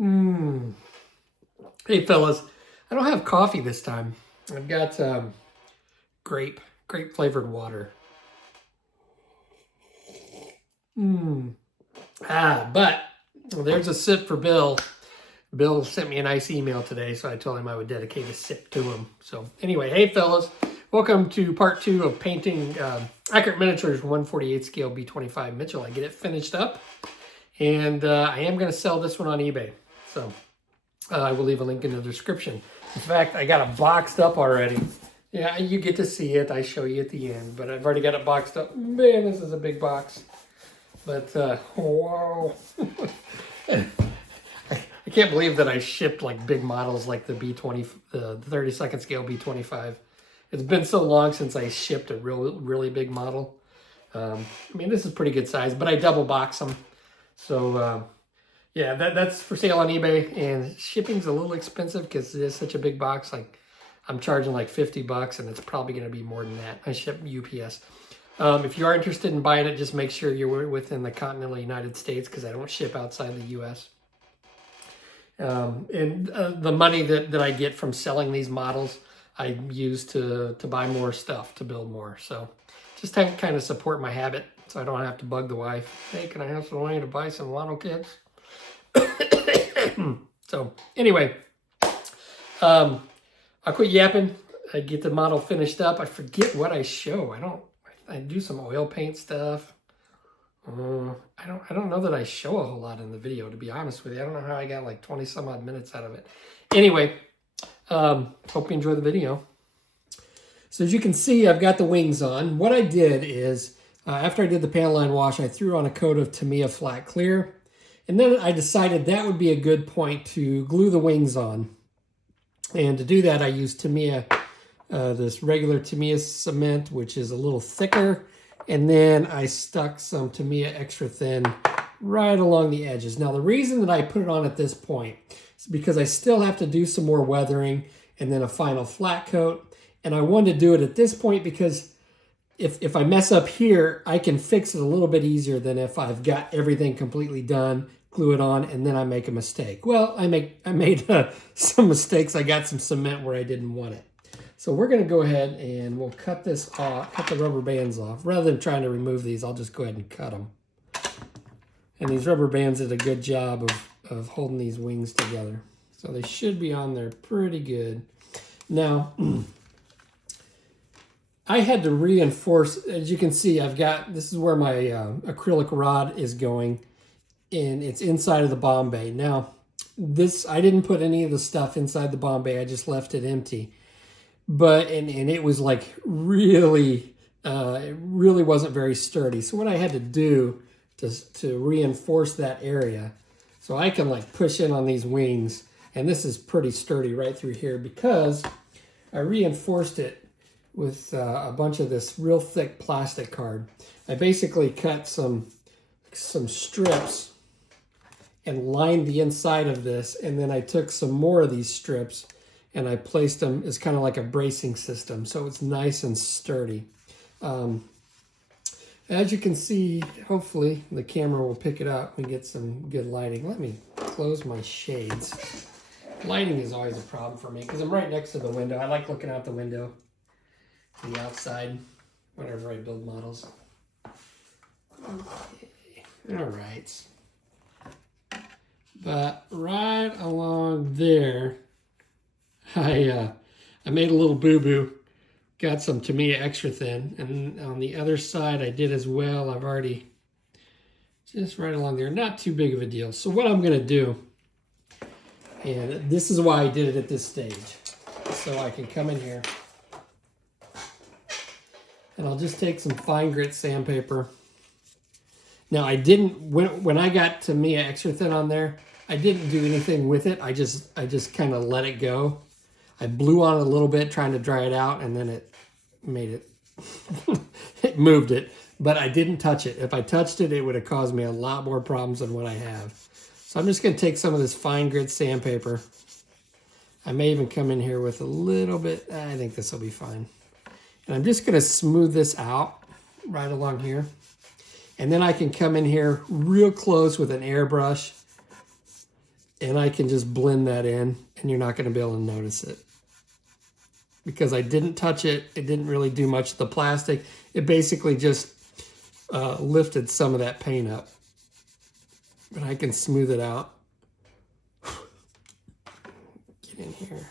Mmm. Hey, fellas. I don't have coffee this time. I've got grape flavored water. Mmm. But there's a sip for Bill. Bill sent me a nice email today, so I told him I would dedicate a sip to him. So anyway, hey, fellas. Welcome to part 2 of painting Accurate Miniatures 1/48 scale B-25 Mitchell. I get it finished up, and I am going to sell this one on eBay. So I will leave a link in the description. In fact, I got it boxed up already. Yeah, you get to see it. I show you at the end, but I've already got it boxed up. Man, this is a big box. But, wow. I can't believe that I shipped like big models like the B20, the 32nd scale B-25. It's been so long since I shipped a really big model. I mean, this is pretty good size, but I double box them. So, yeah, that's for sale on eBay, and shipping's a little expensive because it is such a big box. Like, I'm charging like $50, and it's probably going to be more than that. I ship UPS. If you are interested in buying it, just make sure you're within the continental United States because I don't ship outside the U.S. The money that I get from selling these models, I use to buy more stuff, to build more. So just to kind of support my habit so I don't have to bug the wife. Hey, can I have some money to buy some Lotto kits? So anyway, I'll quit yapping. I get the model finished up. I forget what I show. I do some oil paint stuff. I don't know that I show a whole lot in the video, to be honest with you. I don't know how I got like 20 some odd minutes out of it. Anyway, hope you enjoy the video. So as you can see, I've got the wings on. What I did is, after I did the panel line wash, I threw on a coat of Tamiya Flat Clear. And then I decided that would be a good point to glue the wings on. And to do that, I used Tamiya, this regular Tamiya cement, which is a little thicker. And then I stuck some Tamiya Extra Thin right along the edges. Now, the reason that I put it on at this point is because I still have to do some more weathering and then a final flat coat. And I wanted to do it at this point because if I mess up here, I can fix it a little bit easier than if I've got everything completely done, glue it on, and then I make a mistake. Well, I made some mistakes. I got some cement where I didn't want it. So we're going to go ahead and we'll cut this off, cut the rubber bands off. Rather than trying to remove these, I'll just go ahead and cut them. And these rubber bands did a good job of holding these wings together. So they should be on there pretty good. Now, I had to reinforce, as you can see, this is where my acrylic rod is going, and it's inside of the bomb bay. Now, I didn't put any of the stuff inside the bomb bay. I just left it empty. But, and it was like really, it really wasn't very sturdy. So what I had to do to reinforce that area, so I can like push in on these wings, and this is pretty sturdy right through here because I reinforced it with a bunch of this real thick plastic card. I basically cut some strips and lined the inside of this, and then I took some more of these strips and I placed them as kind of like a bracing system, so it's nice and sturdy. As you can see, hopefully the camera will pick it up and get some good lighting. Let me close my shades. Lighting is always a problem for me because I'm right next to the window. I like looking out the window, the outside, whenever I build models. Okay. All right. But right along there, I made a little boo-boo. Got some Tamiya Extra Thin, and on the other side I did as well. I've already, just right along there, not too big of a deal. So what I'm gonna do, and this is why I did it at this stage, so I can come in here, and I'll just take some fine grit sandpaper. Now I didn't, when I got Tamiya Extra Thin on there, I didn't do anything with it. I just kind of let it go. I blew on it a little bit trying to dry it out, and then it made it, it moved it, but I didn't touch it. If I touched it, it would have caused me a lot more problems than what I have. So I'm just going to take some of this fine grit sandpaper. I may even come in here with a little bit. I think this will be fine. And I'm just going to smooth this out right along here. And then I can come in here real close with an airbrush and I can just blend that in, and you're not going to be able to notice it. Because I didn't touch it, it didn't really do much to the plastic. It basically just lifted some of that paint up. But I can smooth it out. Get in here.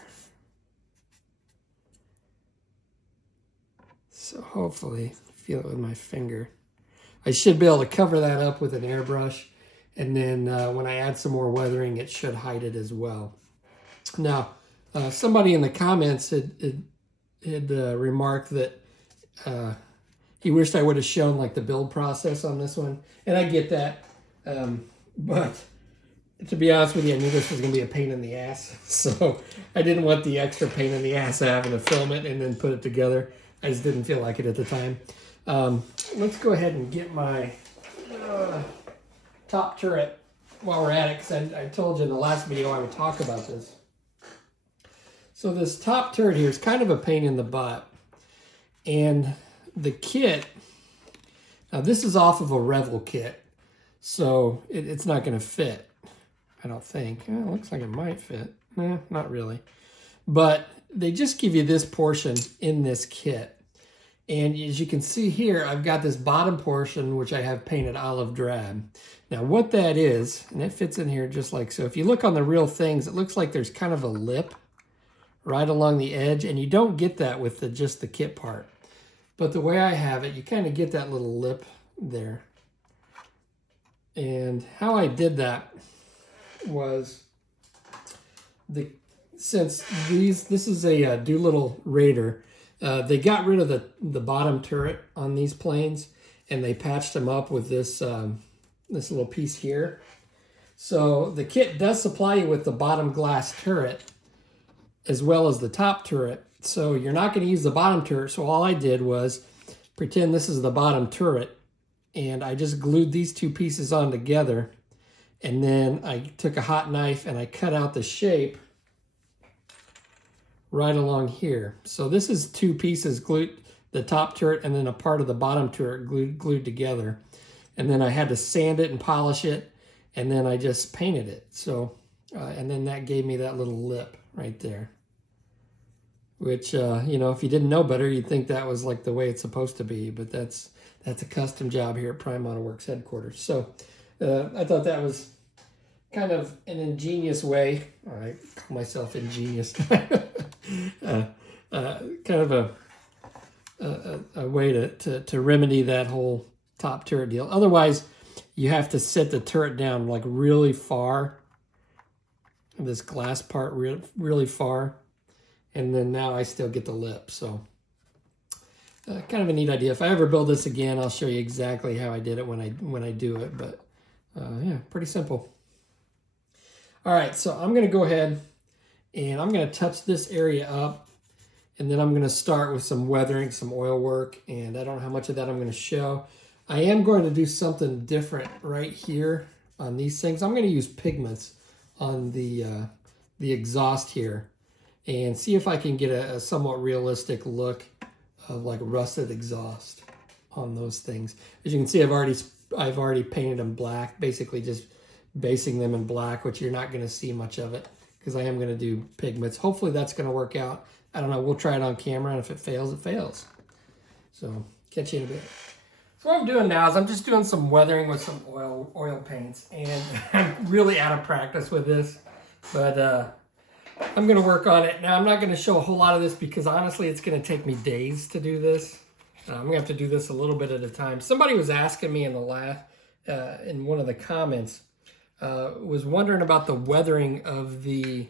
So hopefully, feel it with my finger. I should be able to cover that up with an airbrush. And then when I add some more weathering, it should hide it as well. Now, somebody in the comments had remarked that he wished I would have shown like the build process on this one. And I get that. But to be honest with you, I knew this was going to be a pain in the ass. So I didn't want the extra pain in the ass having to film it and then put it together. I just didn't feel like it at the time. Let's go ahead and get my top turret while we're at it, because I told you in the last video I would talk about this. So this top turret here is kind of a pain in the butt. And the kit, now this is off of a Revel kit, so it's not going to fit, I don't think. It looks like it might fit. Not really. But they just give you this portion in this kit. And as you can see here, I've got this bottom portion, which I have painted olive drab. Now what that is, and it fits in here just like so. If you look on the real things, it looks like there's kind of a lip right along the edge, and you don't get that with just the kit part. But the way I have it, you kind of get that little lip there. And how I did that was, since this is a Doolittle Raider, they got rid of the bottom turret on these planes, and they patched them up with this this little piece here. So the kit does supply you with the bottom glass turret as well as the top turret. So you're not going to use the bottom turret. So all I did was pretend this is the bottom turret, and I just glued these two pieces on together, and then I took a hot knife and I cut out the shape right along here. So this is two pieces glued, the top turret and then a part of the bottom turret glued together. And then I had to sand it and polish it, and then I just painted it. So, and then that gave me that little lip right there. Which, you know, if you didn't know better, you'd think that was like the way it's supposed to be. But that's a custom job here at Prime Auto Works headquarters. So I thought that was kind of an ingenious way. I call myself ingenious. Kind of a way to remedy that whole top turret deal. Otherwise, you have to set the turret down like really far. This glass part really far. And then now I still get the lip. So kind of a neat idea. If I ever build this again, I'll show you exactly how I did it when I do it. But yeah, pretty simple. All right, so I'm going to go ahead and I'm going to touch this area up, and then I'm going to start with some weathering, some oil work, and I don't know how much of that I'm going to show. I am going to do something different right here on these things. I'm going to use pigments on the exhaust here and see if I can get a somewhat realistic look of like rusted exhaust on those things. As you can see, I've already painted them black, basically just basing them in black, which you're not going to see much of it because I am going to do pigments. Hopefully that's going to work out. I don't know. We'll try it on camera, and if it fails, it fails. So catch you in a bit. So what I'm doing now is I'm just doing some weathering with some oil paints, and I'm really out of practice with this, but I'm going to work on it. Now I'm not going to show a whole lot of this because honestly it's going to take me days to do this. I'm going to have to do this a little bit at a time. Somebody was asking me in one of the comments, was wondering about the weathering of the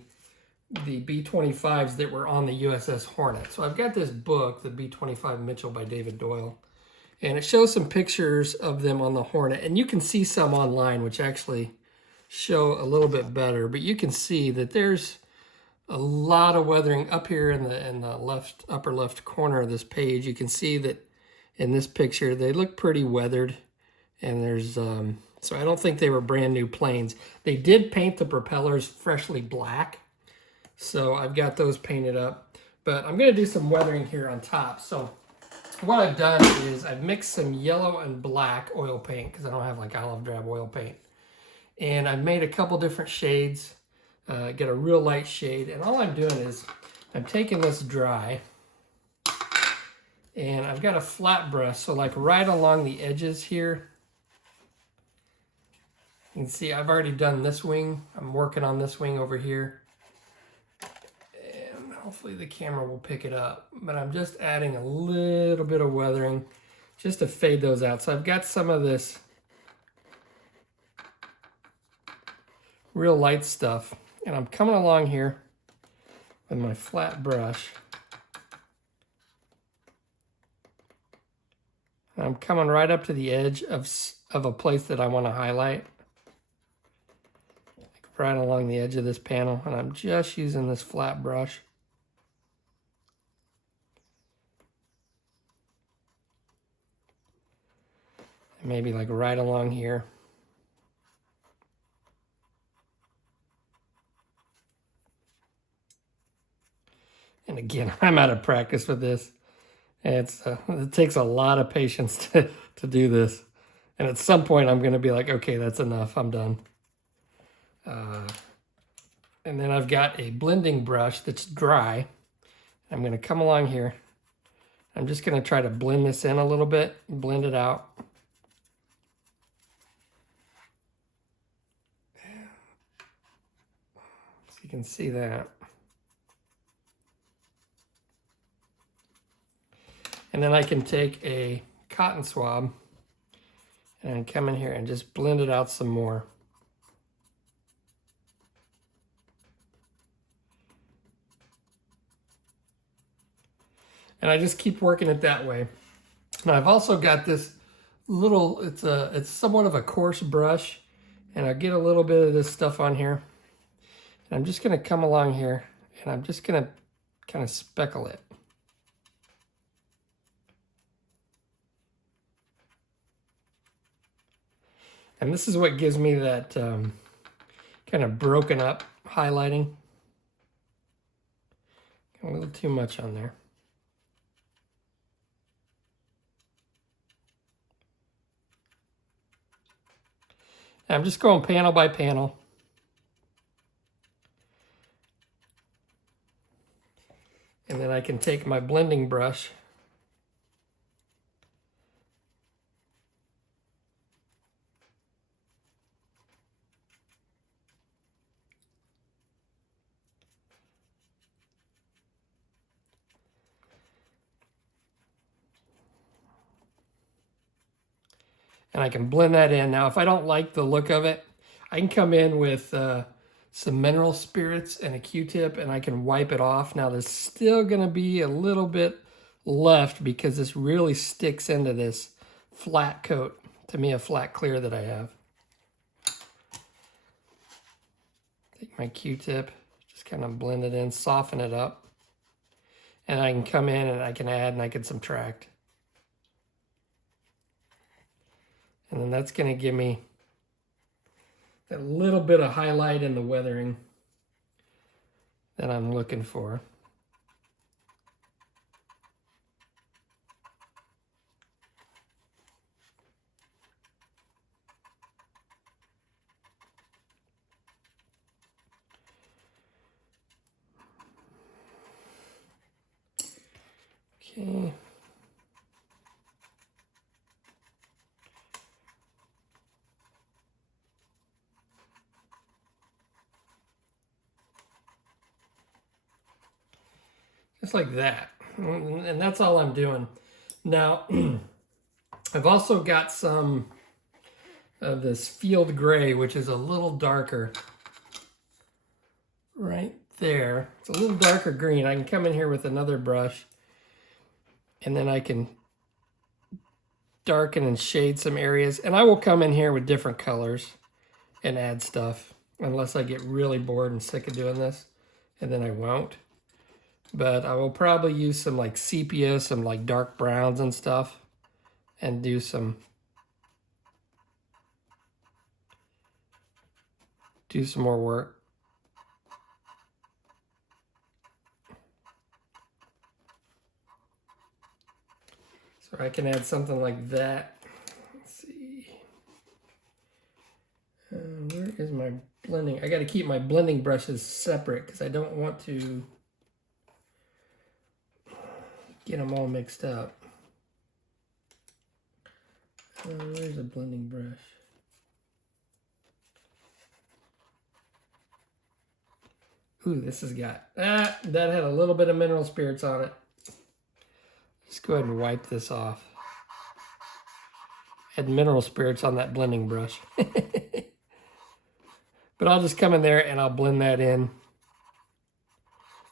B-25s that were on the USS Hornet. So I've got this book, the B-25 Mitchell by David Doyle, and it shows some pictures of them on the Hornet, and you can see some online which actually show a little bit better, but you can see that there's a lot of weathering up here in the upper left corner of this page. You can see that in this picture they look pretty weathered, and there's so I don't think they were brand new planes. They did paint the propellers freshly black, so I've got those painted up. But I'm going to do some weathering here on top. So what I've done is I've mixed some yellow and black oil paint because I don't have like olive drab oil paint. And I've made a couple different shades. get a real light shade. And all I'm doing is I'm taking this dry, and I've got a flat brush, so like right along the edges here. You can see I've already done this wing. I'm working on this wing over here. And hopefully the camera will pick it up. But I'm just adding a little bit of weathering just to fade those out. So I've got some of this real light stuff. And I'm coming along here with my flat brush. And I'm coming right up to the edge of a place that I want to highlight. Right along the edge of this panel, and I'm just using this flat brush. And maybe like right along here. And again, I'm out of practice with this. And it takes a lot of patience to do this. And at some point I'm going to be like, okay, that's enough, I'm done. And then I've got a blending brush that's dry. I'm going to come along here. I'm just going to try to blend this in a little bit, blend it out. So you can see that. And then I can take a cotton swab and come in here and just blend it out some more. And I just keep working it that way. Now I've also got this little, it's somewhat of a coarse brush, and I get a little bit of this stuff on here. And I'm just gonna come along here, and I'm just gonna kind of speckle it. And this is what gives me that kind of broken up highlighting. Got a little too much on there. I'm just going panel by panel. And then I can take my blending brush and I can blend that in. Now, if I don't like the look of it, I can come in with some mineral spirits and a Q-tip, and I can wipe it off. Now, there's still going to be a little bit left because this really sticks into this flat coat, to me, a flat clear that I have. Take my Q-tip, just kind of blend it in, soften it up, and I can come in and I can add and I can subtract. And then that's going to give me that little bit of highlight in the weathering that I'm looking for. Okay. Just like that. And that's all I'm doing. Now, I've also got some of this field gray, which is a little darker. Right there. It's a little darker green. I can come in here with another brush, and then I can darken and shade some areas. And I will come in here with different colors and add stuff, unless I get really bored and sick of doing this, and then I won't. But I will probably use some like sepia, some like dark browns and stuff, and do some more work. So I can add something like that. Let's see. Where is my blending? I got to keep my blending brushes separate because I don't want to get them all mixed up. Where's a blending brush? Ooh, this has got, that had a little bit of mineral spirits on it. Let's go ahead and wipe this off. Had mineral spirits on that blending brush. But I'll just come in there and I'll blend that in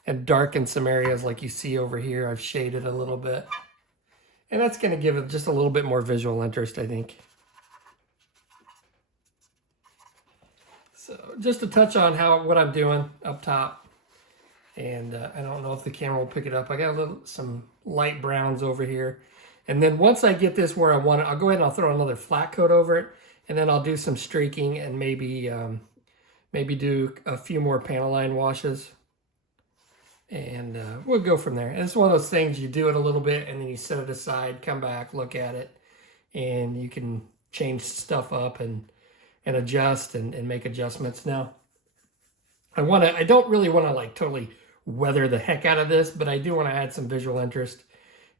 and darken some areas like you see over here. I've shaded a little bit. And that's going to give it just a little bit more visual interest, I think. So just to touch on what I'm doing up top. And I don't know if the camera will pick it up. I got some light browns over here. And then once I get this where I want it, I'll go ahead and I'll throw another flat coat over it. And then I'll do some streaking and maybe do a few more panel line washes. And we'll go from there. And it's one of those things, you do it a little bit and then you set it aside, come back, look at it, and you can change stuff up and adjust and make adjustments. Now, I don't really want to like totally weather the heck out of this, but I do want to add some visual interest.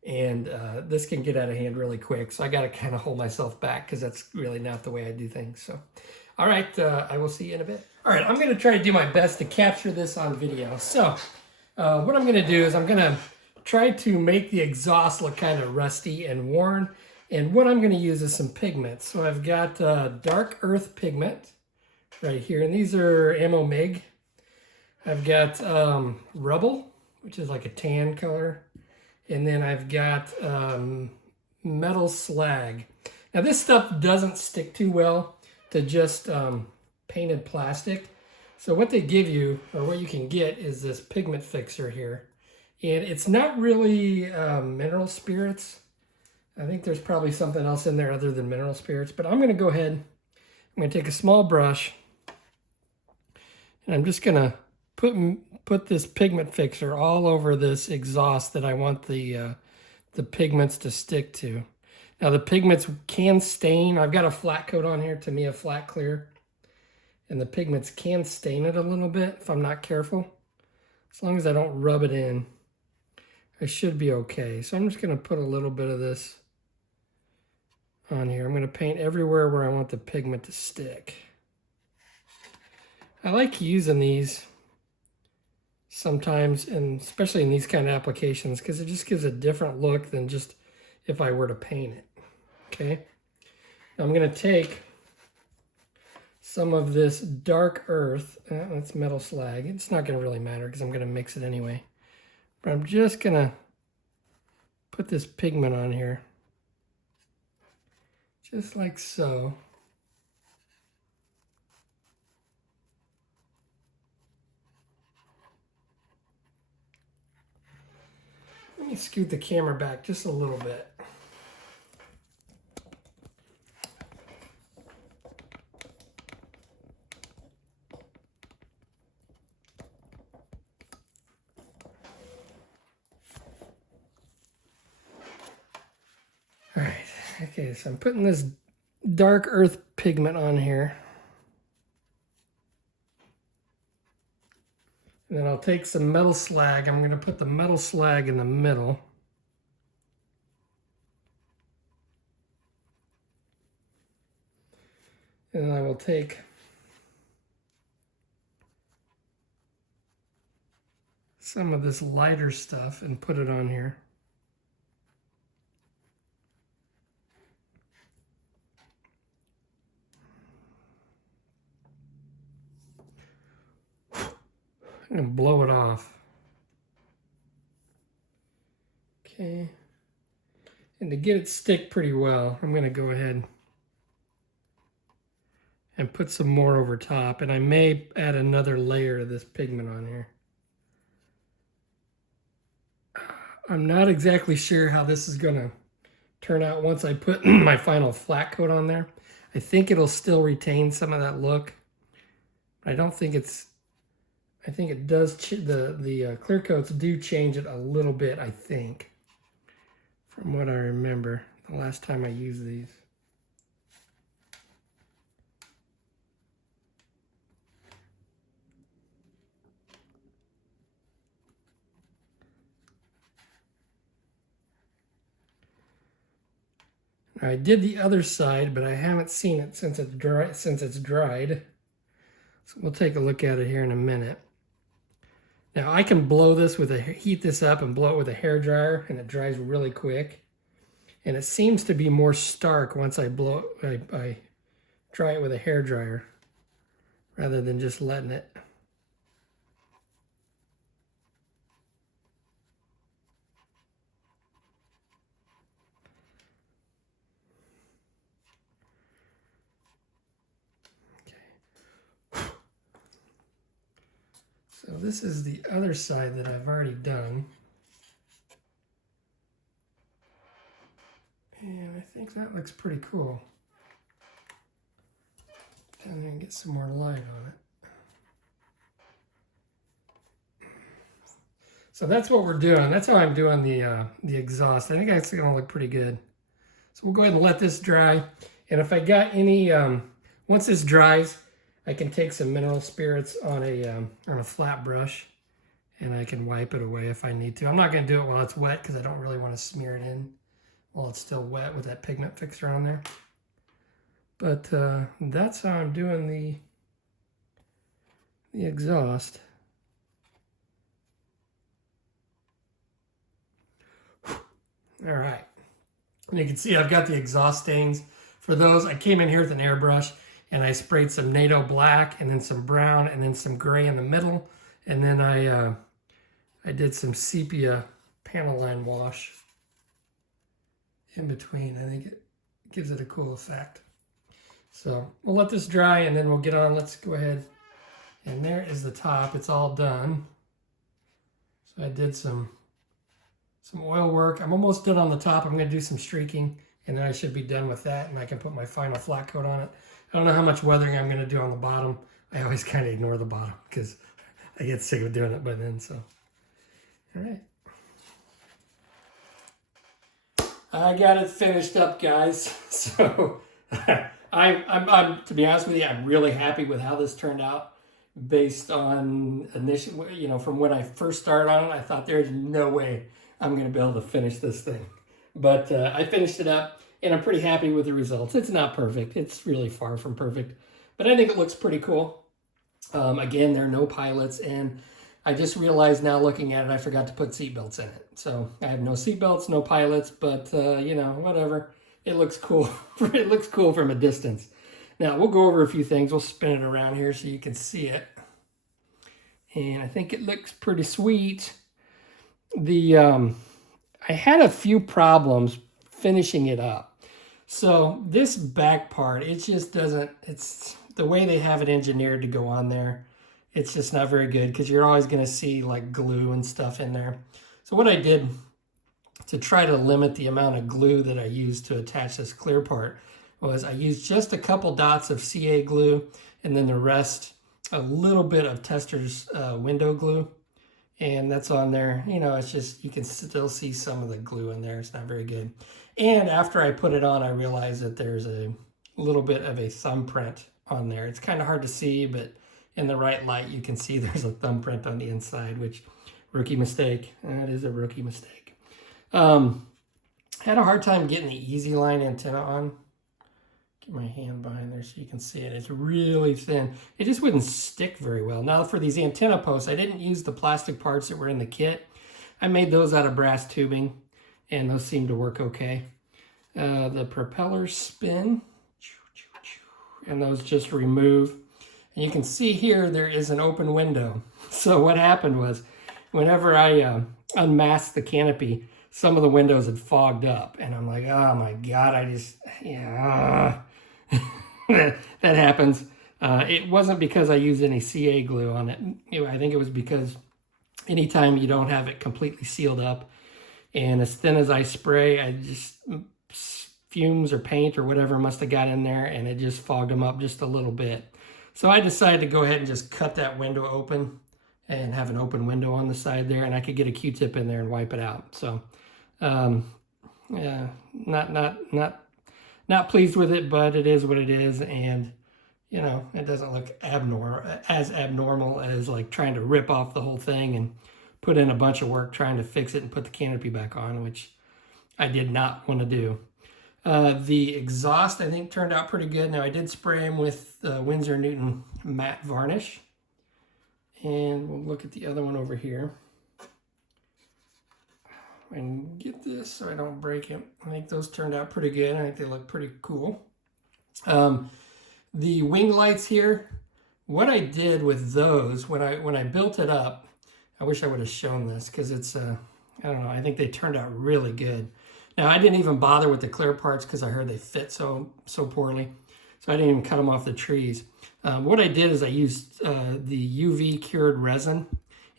And this can get out of hand really quick. So I got to kind of hold myself back because that's really not the way I do things. So, all right, I will see you in a bit. All right, I'm going to try to do my best to capture this on video. So what I'm going to do is I'm going to try to make the exhaust look kind of rusty and worn. And what I'm going to use is some pigments. So I've got dark earth pigment right here. And these are Ammo Mig. I've got rubble, which is like a tan color. And then I've got metal slag. Now this stuff doesn't stick too well to just painted plastic. So what they give you, or what you can get, is this pigment fixer here. And it's not really mineral spirits. I think there's probably something else in there other than mineral spirits. But I'm going to go ahead, I'm going to take a small brush, and I'm just going to put this pigment fixer all over this exhaust that I want the pigments to stick to. Now the pigments can stain. I've got a flat coat on here, to me a flat clear. And the pigments can stain it a little bit if I'm not careful. As long as I don't rub it in, I should be okay. So I'm just going to put a little bit of this on here. I'm going to paint everywhere where I want the pigment to stick. I like using these sometimes, and especially in these kind of applications, because it just gives a different look than just if I were to paint it. Okay, now I'm going to take some of this dark earth, that's metal slag. It's not going to really matter because I'm going to mix it anyway. But I'm just going to put this pigment on here, just like so. Let me scoot the camera back just a little bit. All right, okay, so I'm putting this dark earth pigment on here. And then I'll take some metal slag. I'm going to put the metal slag in the middle. And I will take some of this lighter stuff and put it on here. And blow it off. Okay. And to get it stick pretty well, I'm going to go ahead and put some more over top. And I may add another layer of this pigment on here. I'm not exactly sure how this is going to turn out once I put my final flat coat on there. I think it'll still retain some of that look. I don't think it's... I think it does, the clear coats do change it a little bit, I think, from what I remember the last time I used these. I did the other side, but I haven't seen it since it's dried. So we'll take a look at it here in a minute. Now I can blow this heat this up and blow it with a hair dryer, and it dries really quick. And it seems to be more stark once I dry it with a hair dryer rather than just letting it. So this is the other side that I've already done. And I think that looks pretty cool. And then get some more light on it. So that's what we're doing. That's how I'm doing the exhaust. I think that's gonna look pretty good. So we'll go ahead and let this dry. And if I got any, once this dries, I can take some mineral spirits on a flat brush, and I can wipe it away if I need to. I'm not gonna do it while it's wet because I don't really want to smear it in while it's still wet with that pigment fixer on there. But that's how I'm doing the exhaust. All right. And you can see I've got the exhaust stains. For those, I came in here with an airbrush and I sprayed some NATO black and then some brown and then some gray in the middle. And then I did some sepia panel line wash in between. I think it gives it a cool effect. So we'll let this dry and then we'll get on. Let's go ahead. And there is the top. It's all done. So I did some oil work. I'm almost done on the top. I'm going to do some streaking and then I should be done with that and I can put my final flat coat on it. I don't know how much weathering I'm going to do on the bottom. I always kind of ignore the bottom because I get sick of doing it by then. So, all right. I got it finished up, guys. So I'm to be honest with you, I'm really happy with how this turned out. Based on initial, from when I first started on it, I thought there's no way I'm going to be able to finish this thing. But I finished it up, and I'm pretty happy with the results. It's not perfect. It's really far from perfect. But I think it looks pretty cool. Again, there are no pilots, and I just realized now looking at it, I forgot to put seatbelts in it. So I have no seatbelts, no pilots, but, whatever. It looks cool. It looks cool from a distance. Now, we'll go over a few things. We'll spin it around here so you can see it. And I think it looks pretty sweet. I had a few problems finishing it up. So this back part, it just doesn't, it's the way they have it engineered to go on there. It's just not very good because you're always going to see like glue and stuff in there. So what I did to try to limit the amount of glue that I used to attach this clear part was I used just a couple dots of CA glue and then the rest, a little bit of Tester's window glue. And that's on there. It's just, you can still see some of the glue in there. It's not very good. And after I put it on, I realized that there's a little bit of a thumbprint on there. It's kind of hard to see, but in the right light, you can see there's a thumbprint on the inside, which, rookie mistake. That is a rookie mistake. Had a hard time getting the Easy Line antenna on. Get my hand behind there so you can see it. It's really thin. It just wouldn't stick very well. Now for these antenna posts, I didn't use the plastic parts that were in the kit. I made those out of brass tubing, and those seem to work okay. The propellers spin, and those just remove. And you can see here there is an open window. So what happened was, whenever I unmasked the canopy, some of the windows had fogged up, and I'm like, oh my God, that happens. It wasn't because I used any CA glue on it. I think it was because anytime you don't have it completely sealed up and as thin as I spray, I just fumes or paint or whatever must have got in there and it just fogged them up just a little bit. So I decided to go ahead and just cut that window open and have an open window on the side there, and I could get a Q-tip in there and wipe it out. So yeah, not pleased with it, but it is what it is. And, it doesn't look as abnormal as like trying to rip off the whole thing and put in a bunch of work trying to fix it and put the canopy back on, which I did not want to do. The exhaust, I think, turned out pretty good. Now, I did spray them with Winsor & Newton matte varnish. And we'll look at the other one over here. And get this so I don't break it. I think those turned out pretty good. I think they look pretty cool. The wing lights here, what I did with those, when I built it up, I wish I would have shown this because it's, I don't know, I think they turned out really good. Now, I didn't even bother with the clear parts because I heard they fit so poorly. So I didn't even cut them off the trees. What I did is I used the UV cured resin,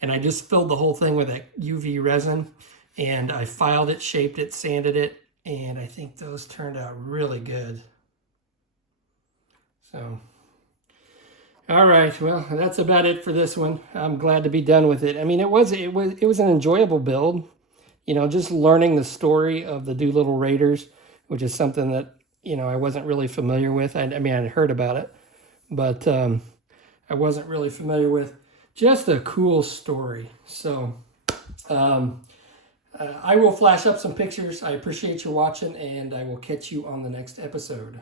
and I just filled the whole thing with that UV resin, and I filed it, shaped it, sanded it, and I think those turned out really good. So, all right, well, that's about it for this one. I'm glad to be done with it. I mean, it was an enjoyable build. You know, just learning the story of the Doolittle Raiders, which is something that, you know, I wasn't really familiar with. I mean, I'd heard about it, but I wasn't really familiar with. Just a cool story. So I will flash up some pictures. I appreciate you watching, and I will catch you on the next episode.